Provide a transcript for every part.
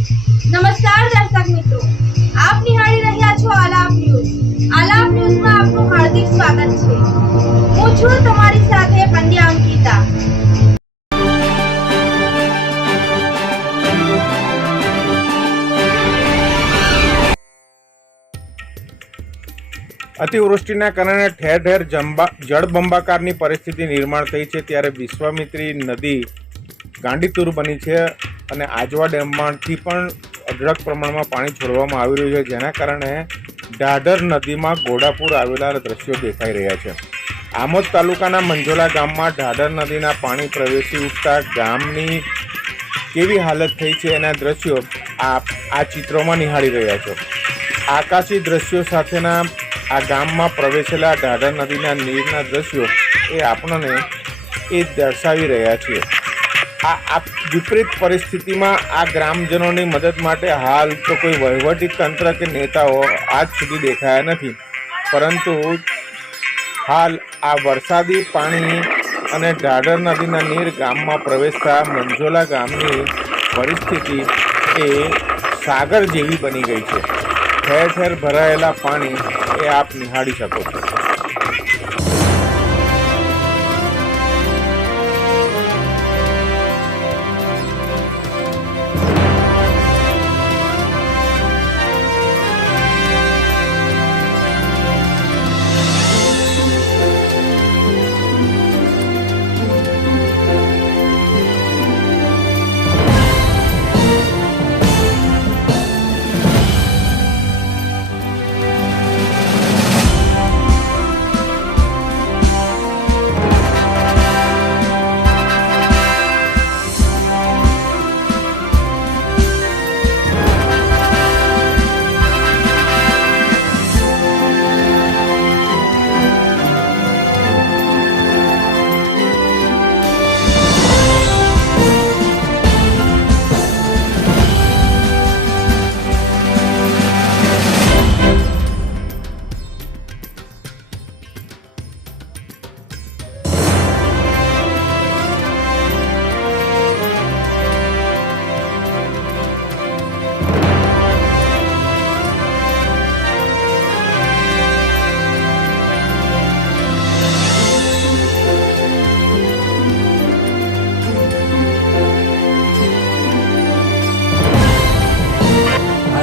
દર્શક મિત્રો. આપ નિહાળી રહ્યા છો આલાપ ન્યૂઝ. આલાપ ન્યૂઝમાં આપનું હાર્દિક સ્વાગત છે. હું છું તમારી સાથે પંડ્યા અંકિતા. અતિવૃષ્ટિના કારણે ઠેર ઠેર જંબા, જળબંબાકારની પરિસ્થિતિ નિર્માણ થઈ છે, ત્યારે વિશ્વામિત્રી નદી ગાંડીતુર બની છે. અને આજવા ડેમમાંથી પણ અઢળક પ્રમાણમાં પાણી છોડવામાં આવી રહ્યું છે, જેના કારણે ઢાઢર નદીમાં ઘોડાપુર આવેલા દ્રશ્યો દેખાઈ રહ્યા છે. આમોદ તાલુકાના મંજોલા ગામમાં ઢાઢર નદીના પાણી પ્રવેશી ઉઠતા ગામની કેવી હાલત થઈ છે એના દ્રશ્યો આ આ ચિત્રોમાં નિહાળી રહ્યા છો. આકાશી દ્રશ્યો સાથેના આ ગામમાં પ્રવેશેલા ઢાઢર નદીના નીરના દ્રશ્યો એ આપણને એ દર્શાવી રહ્યા છીએ. આ આ વિપરીત પરિસ્થિતિમાં આ ગ્રામજનોની મદદ માટે હાલ તો કોઈ વહીવટી તંત્ર કે નેતાઓ આજ સુધી દેખાયા નથી. પરંતુ હાલ આ વરસાદી પાણી અને ઢાઢર નદીના નીર ગામમાં પ્રવેશતા મંજોલા ગામની પરિસ્થિતિ એ સાગર જેવી બની ગઈ છે. ઠેર ઠેર ભરાયેલા પાણી એ આપ નિહાળી શકો છો.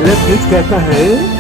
अलग न्यूज कहता है